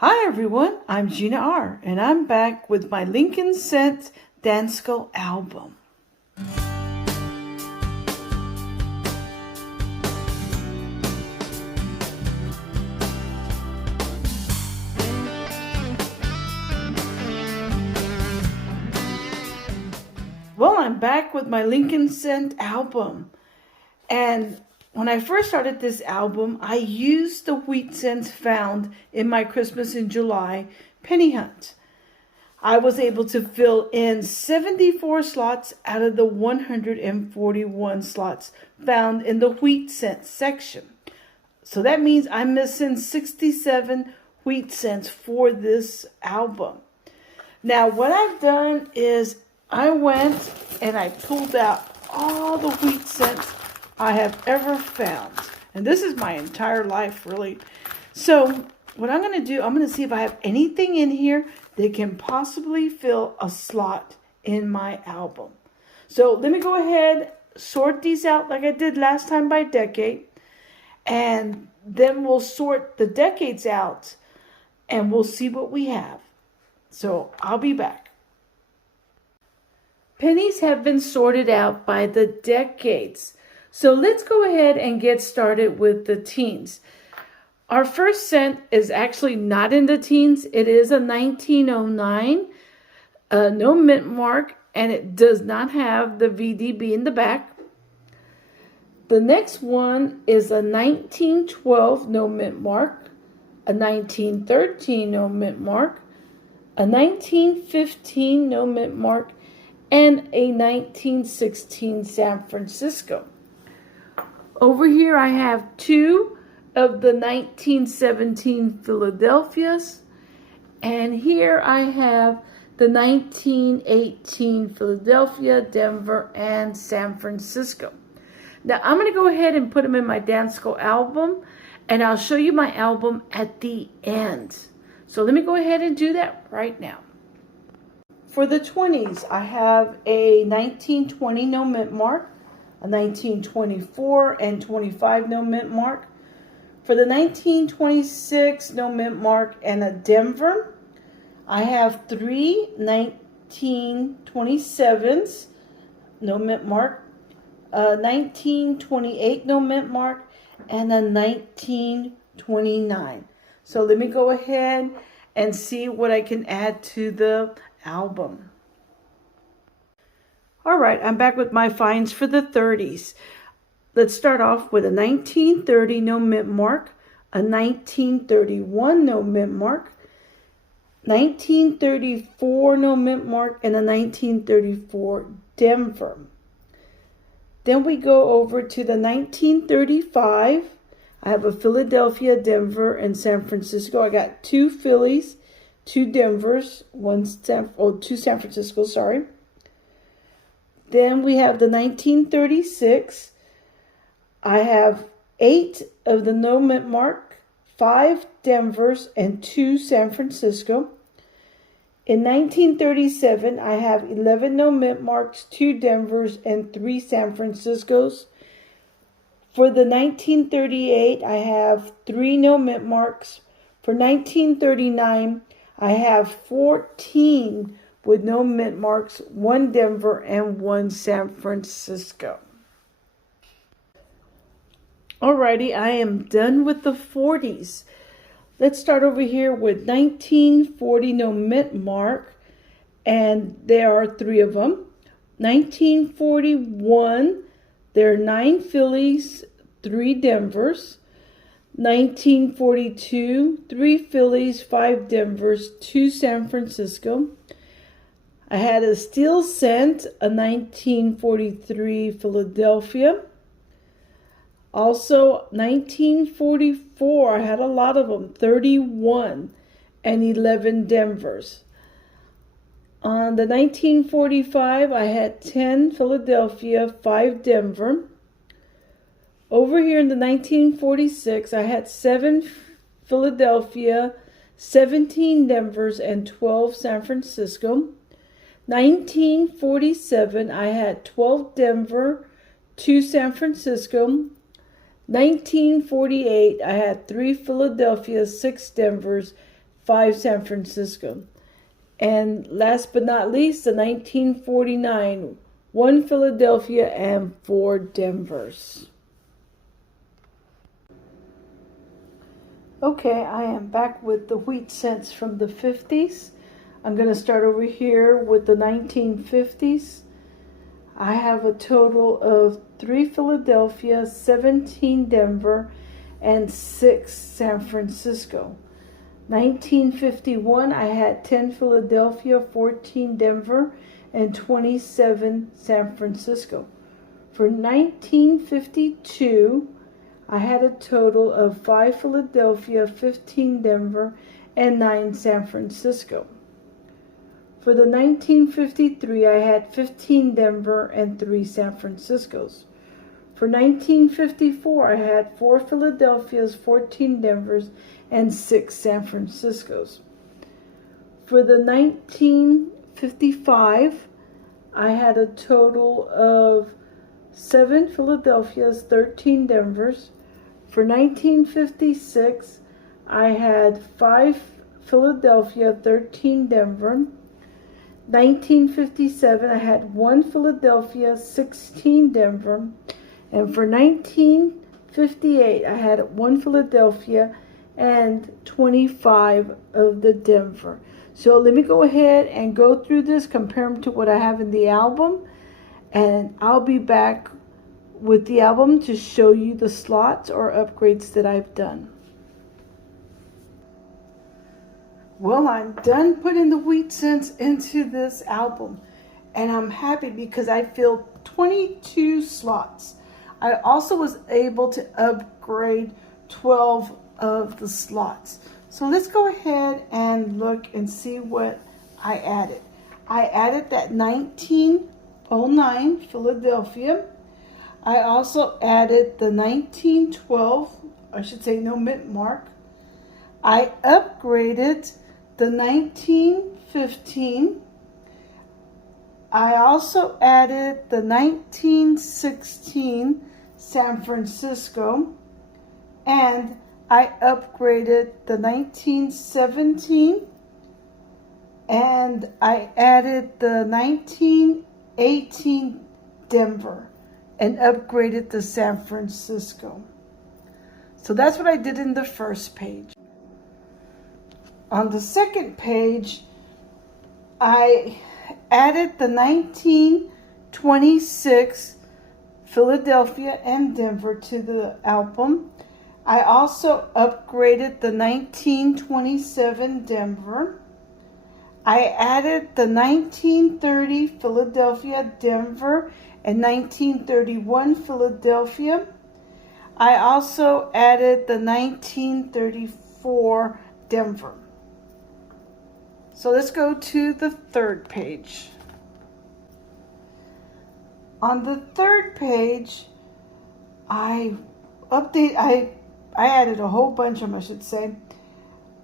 Hi everyone, I'm Gina R. and I'm back with my Lincoln Scent Dansco album. Well, I'm back with my Lincoln Scent album. And when I first started this album, I used the wheat scents found in my Christmas in July penny hunt. I was able to fill in 74 slots out of the 141 slots found in the wheat scent section. So that means I'm missing 67 wheat scents for this album. Now, what I've done is I went and I pulled out all the wheat scents I have ever found. And this is my entire life, really. So what I'm going to do, I'm going to see if I have anything in here that can possibly fill a slot in my album. So let me go ahead, sort these out like I did last time by decade. And then we'll sort the decades out and we'll see what we have. So I'll be back. Pennies have been sorted out by the decades. So let's go ahead and get started with the teens. Our first scent is actually not in the teens. It is a 1909, no mint mark, and it does not have the VDB in the back. The next one is a 1912, no mint mark, a 1913, no mint mark, a 1915, no mint mark, and a 1916 San Francisco. Over here I have two of the 1917 Philadelphias, and here I have the 1918 Philadelphia, Denver, and San Francisco. Now I'm going to go ahead and put them in my Dansco album, and I'll show you my album at the end. So let me go ahead and do that right now. For the 20s, I have a 1920 no mint mark, a 1924 and 25 no mint mark. For the 1926 no mint mark and a Denver, I have three 1927s no mint mark, a 1928 no mint mark, and a 1929. So let me go ahead and see what I can add to the album. All right, I'm back with my finds for the 30s. Let's start off with a 1930 no mint mark, a 1931 no mint mark, 1934 no mint mark, and a 1934 Denver. Then we go over to the 1935. I have a Philadelphia, Denver, and San Francisco. I got two Phillies, two Denvers, two San Francisco, sorry. Then we have the 1936. I have 8 of the no mint mark, 5 Denvers, and 2 San Francisco. In 1937, I have 11 no mint marks, 2 Denvers, and 3 San Franciscos. For the 1938, I have 3 no mint marks. For 1939, I have 14 with no mint marks, 1 Denver and 1 San Francisco. Alrighty, I am done with the 40s. Let's start over here with 1940 no mint mark, and there are 3 of them. 1941, there are 9 Phillies, 3 Denvers. 1942, 3 Phillies, 5 Denvers, 2 San Francisco. I had a steel scent, a 1943 Philadelphia. Also, 1944, I had a lot of them, 31 and 11 Denvers. On the 1945, I had 10 Philadelphia, 5 Denver. Over here in the 1946, I had 7 Philadelphia, 17 Denvers, and 12 San Francisco. 1947, I had 12 Denver, 2 San Francisco. 1948, I had 3 Philadelphia, 6 Denvers, 5 San Francisco. And last but not least, the 1949, 1 Philadelphia and 4 Denvers. Okay, I am back with the wheat cents from the 50s. I'm going to start over here with the 1950s. I have a total of 3 Philadelphia, 17 Denver, and 6 San Francisco. 1951, I had 10 Philadelphia, 14 Denver, and 27 San Francisco. For 1952, I had a total of 5 Philadelphia, 15 Denver, and 9 San Francisco. For the 1953, I had 15 Denver and 3 San Franciscos. For 1954, I had 4 Philadelphias, 14 Denvers, and 6 San Franciscos. For the 1955, I had a total of 7 Philadelphias, 13 Denvers. For 1956, I had 5 Philadelphia, 13 Denver. 1957, I had 1 Philadelphia, 16 Denver. And for 1958, I had 1 Philadelphia and 25 of the Denver. So let me go ahead and go through this, compare them to what I have in the album. And I'll be back with the album to show you the slots or upgrades that I've done. Well, I'm done putting the wheat cents into this album, and I'm happy because I filled 22 slots. I also was able to upgrade 12 of the slots. So let's go ahead and look and see what I added. I added that 1909 Philadelphia. I also added the 1912, I should say no mint mark. I upgraded the 1915. I also added the 1916 San Francisco, and I upgraded the 1917, and I added the 1918 Denver and upgraded the San Francisco. So that's what I did in the first page. On the second page, I added the 1926 Philadelphia and Denver to the album. I also upgraded the 1927 Denver. I added the 1930 Philadelphia, Denver, and 1931 Philadelphia. I also added the 1934 Denver. So let's go to the third page. On the third page, I added a whole bunch of them, I should say.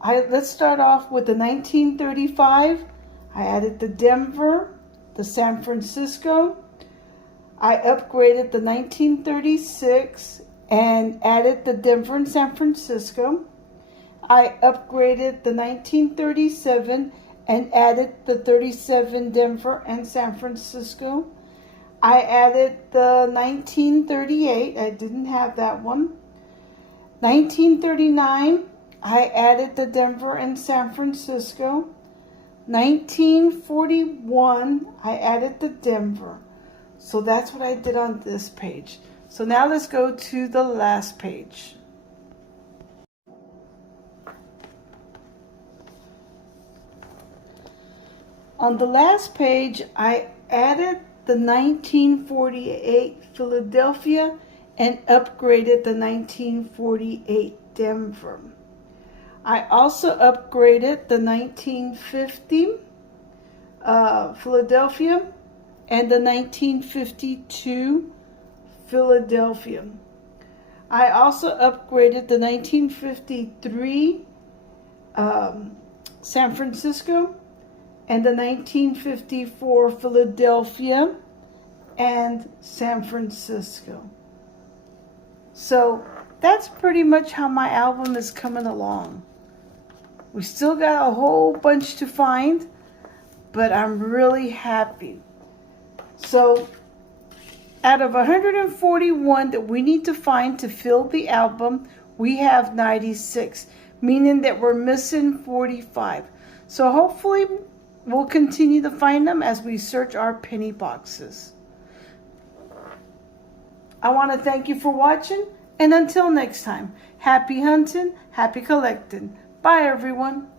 Let's start off with the 1935. I added the Denver, the San Francisco. I upgraded the 1936 and added the Denver and San Francisco. I upgraded the 1937 and added the 37 Denver and San Francisco. I added the 1938. I didn't have that one. 1939, I added the Denver and San Francisco. 1941, I added the Denver. So that's what I did on this page. So now let's go to the last page. On the last page, I added the 1948 Philadelphia and upgraded the 1948 Denver. I also upgraded the 1950 Philadelphia and the 1952 Philadelphia. I also upgraded the 1953 San Francisco and the 1954 Philadelphia and San Francisco. So that's pretty much how my album is coming along. We still got a whole bunch to find, but I'm really happy. So out of 141 that we need to find to fill the album, we have 96, meaning that we're missing 45. So hopefully we'll continue to find them as we search our penny boxes. I want to thank you for watching, and until next time, happy hunting, happy collecting. Bye everyone.